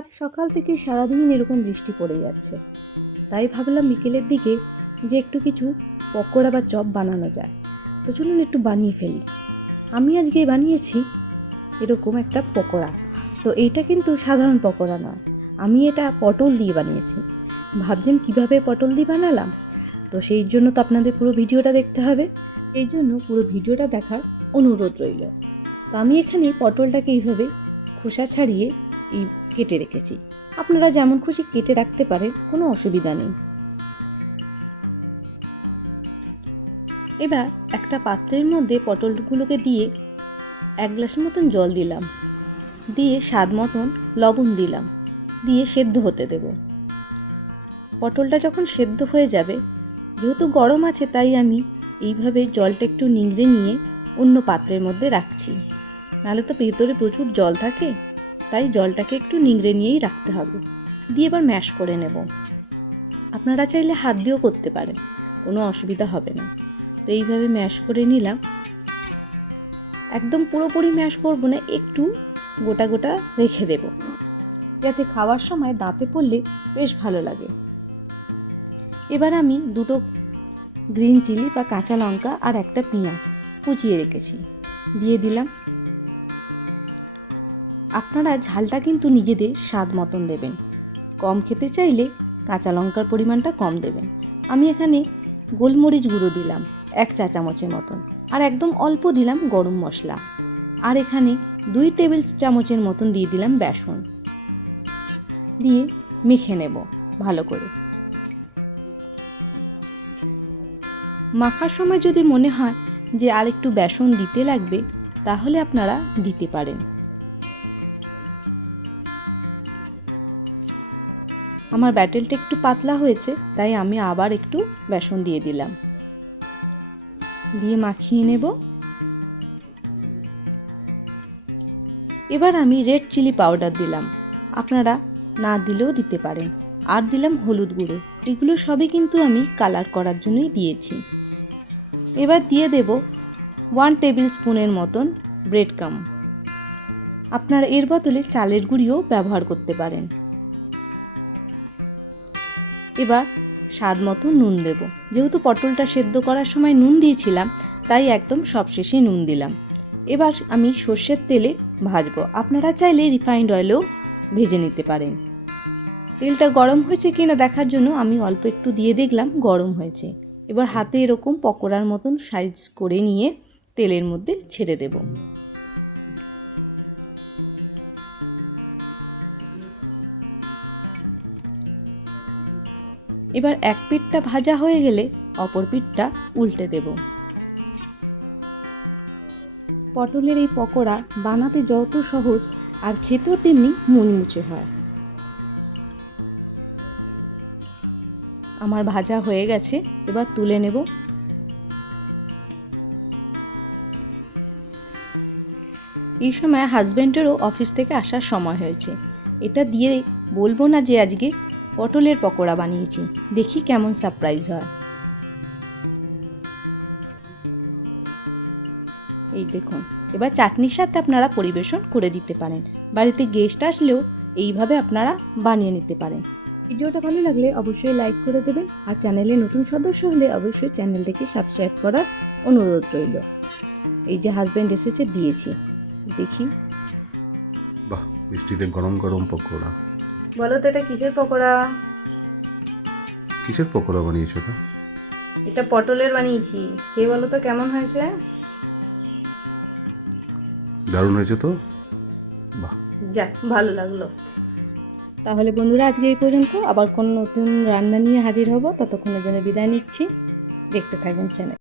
আজ সকাল থেকে সারাদিন এরকম বৃষ্টি পড়ে যাচ্ছে, তাই ভাবলাম বিকেলের দিকে যে একটু কিছু পকোড়া বা চপ বানানো যায়। তো চলুন একটু বানিয়ে ফেলি। আমি আজকে বানিয়েছি এরকম একটা পকোড়া। তো এইটা কিন্তু সাধারণ পকোড়া নয়, আমি এটা পটল দিয়ে বানিয়েছি। ভাবছেন কিভাবে পটল দিয়ে বানালাম? তো সেই জন্য তো আপনাদের পুরো ভিডিওটা দেখতে হবে। এই জন্য পুরো ভিডিওটা দেখার অনুরোধ রইল। তো আমি এখানে পটলটাকে এইভাবে খোসা ছাড়িয়ে কেটে রেখেছি। আপনারা যেমন খুশি কেটে রাখতে পারেন, কোনো অসুবিধা নেই। এবার একটা পাত্রের মধ্যে পটলগুলোকে দিয়ে 1 গ্লাসের মতন জল দিলাম, দিয়ে স্বাদ মতন লবণ দিলাম, দিয়ে সেদ্ধ হতে দেব। পটলটা যখন সেদ্ধ হয়ে যাবে, যেহেতু গরম আছে তাই আমি এইভাবে জলটা একটু নিংড়ে নিয়ে অন্য পাত্রের মধ্যে রাখছি, নাহলে তো ভেতরে প্রচুর জল থাকে, তাই জলটাকে একটু নিংড়ে নিয়েই রাখতে হবে। দিয়ে এবার ম্যাশ করে নেব। আপনারা চাইলে হাত দিয়েও করতে পারেন, কোনো অসুবিধা হবে না। তো এইভাবে ম্যাশ করে নিলাম। একদম পুরোপুরি ম্যাশ করব না, একটু গোটা গোটা রেখে দেব, যাতে খাওয়ার সময় দাঁতে পড়লে বেশ ভালো লাগে। এবার আমি 2টো গ্রিন চিলি বা কাঁচা লঙ্কা আর একটা পেঁয়াজ কুচিয়ে রেখেছি, দিয়ে দিলাম। আপনারা ঝালটা কিন্তু নিজেদের স্বাদ মতন দেবেন। কম খেতে চাইলে কাঁচা লঙ্কার পরিমাণটা কম দেবেন। আমি এখানে গোলমরিচ গুঁড়ো দিলাম 1 চা চামচের মতন, আর একদম অল্প দিলাম গরম মশলা, আর এখানে 2 টেবিল চামচের মতন দিয়ে দিলাম বেসন, দিয়ে মেখে নেব ভালো করে। মাখার সময় যদি মনে হয় যে আর একটু বেসন দিতে লাগবে, তাহলে আপনারা দিতে পারেন। আমার ব্যাটারটা একটু পাতলা হয়েছে, তাই আমি আবার একটু বেসন দিয়ে দিলাম, দিয়ে মাখিয়ে নেব। এবার আমি রেড চিলি পাউডার দিলাম, আপনারা না দিলেও দিতে পারেন, আর দিলাম হলুদ গুঁড়ো। এগুলো সবই কিন্তু আমি কালার করার জন্যই দিয়েছি। এবার দিয়ে দেব 1 টেবিল স্পুনের মতন ব্রেড ক্রাম্ব। আপনারা এর বদলে চালের গুঁড়িও ব্যবহার করতে পারেন। এবার স্বাদ মতো নুন দেব। যেহেতু পটলটা সেদ্ধ করার সময় নুন দিয়েছিলাম, তাই একদম সবশেষে নুন দিলাম। এবার আমি সর্ষের তেলে ভাজবো। আপনারা চাইলে রিফাইন্ড অয়েলেও ভেজে নিতে পারেন। তেলটা গরম হয়েছে কিনা দেখার জন্য আমি অল্প একটু দিয়ে দেখলাম গরম হয়েছে। এবার হাতে এরকম পকোড়ার মতন সাইজ করে নিয়ে তেলের মধ্যে ছেড়ে দেব। এবার এক পিঠটা ভাজা হয়ে গেলে অপর পিঠটা উল্টে দেব। পটলের এই পকোড়া বানাতে যত সহজ, আর খেতেও তেমনি মুচমুচে হয়। আমার ভাজা হয়ে গেছে, এবার তুলে নেব। এই সময় হাজব্যান্ডেরও অফিস থেকে আসার সময় হয়েছে। এটা দিয়ে বলবো না যে আজকে পটলের পকোড়া বানিয়েছি, দেখি কেমন সারপ্রাইজ হয়। এই দেখুন, এবার চাটনির সাথে আপনারা পরিবেশন করে দিতে পারেন। বাড়িতে গেস্ট আসলেও এইভাবে আপনারা বানিয়ে নিতে পারেন। ভিডিওটা ভালো লাগলে অবশ্যই লাইক করে দেবেন, আর চ্যানেলে নতুন সদস্য হলে অবশ্যই চ্যানেলটিকে সাবস্ক্রাইব করার অনুরোধ রইল। এই যে হাজব্যান্ড এসেছে, দিয়েছি, দেখি। বাহ, বৃষ্টিতে গরম গরম পকোড়া। বলো তো এটা কিসের পকোড়া? কিসের পকোড়া বানিয়েছো তো? এটা পটলের বানিয়েছি, কে বলো তো কেমন হয়েছে? দারুণ হয়েছে তো। বাহ, যাক, ভালো লাগলো। তাহলে বন্ধুরা, আজকে এই পর্যন্ত। আবার কোনো নতুন রান্না নিয়ে হাজির হব, ততক্ষণের জন্য বিদায় নিচ্ছি। দেখতে থাকবেন চ্যানেল।